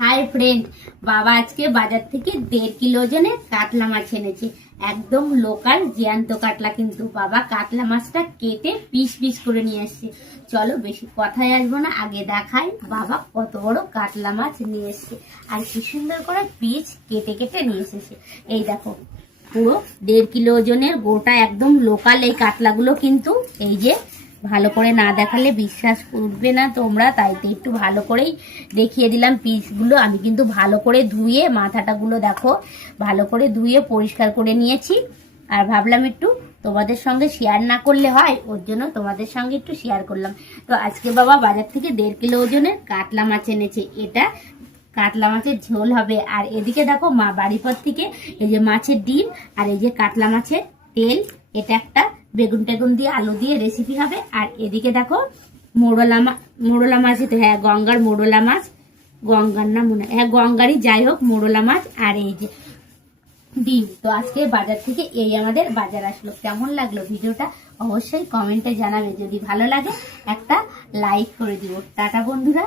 Hi friend, বাবা আজকে বাজার থেকে 1.5 কিলো ওজনের কাতলা মাছ এনেছে। একদম লোকাল জ্যান্ত কাতলা, কিন্তু বাবা কাতলা মাছটা কেটে পিস পিস করে নিয়ে আসছে। চলো বেশি কথায় আসবো না, আগে দেখাই বাবা কত বড় কাতলা মাছ নিয়ে এসছে আর কি সুন্দর করে পিস কেটে কেটে নিয়ে এসেছে। এই দেখো, পুরো 1.5 কিলো ওজনের গোটা একদম লোকাল এই কাতলাগুলো। কিন্তু এই যে ভালো করে না দেখালে বিশ্বাস করবে না তোমরা, তাই তো একটু ভালো করেই দেখিয়ে দিলাম পিসগুলো। আমি কিন্তু ভালো করে ধুয়ে মাথাটাগুলো দেখো ভালো করে ধুয়ে পরিষ্কার করে নিয়েছি, আর ভাবলাম একটু তোমাদের সঙ্গে শেয়ার না করলে হয়, ওর জন্য তোমাদের সঙ্গে একটু শেয়ার করলাম। তো আজকে বাবা বাজার থেকে 1.5 কিলো ওজনের কাতলা মাছ এনেছে। এটা কাতলা মাছের ঝোল হবে। আর এদিকে দেখো মা বাড়ির পর থেকে এই যে মাছের ডিম আর এই যে কাতলা মাছের তেল, এটা একটা বেগুন টেগুন দিয়ে আলু দিয়ে রেসিপি হবে। আর এদিকে দেখো মোড়লা মাছ, হ্যাঁ গঙ্গার মোড়লা মাছ, গঙ্গার না মনে, হ্যাঁ গঙ্গারই, যাই হোক মোড়লা মাছ। আর এই যে ডিম। তো আজকে বাজার থেকে এই আমাদের বাজার আসলো। কেমন লাগলো ভিডিওটা অবশ্যই কমেন্টে জানাবে। যদি ভালো লাগে একটা লাইক করে দিও। টাটা বন্ধুরা।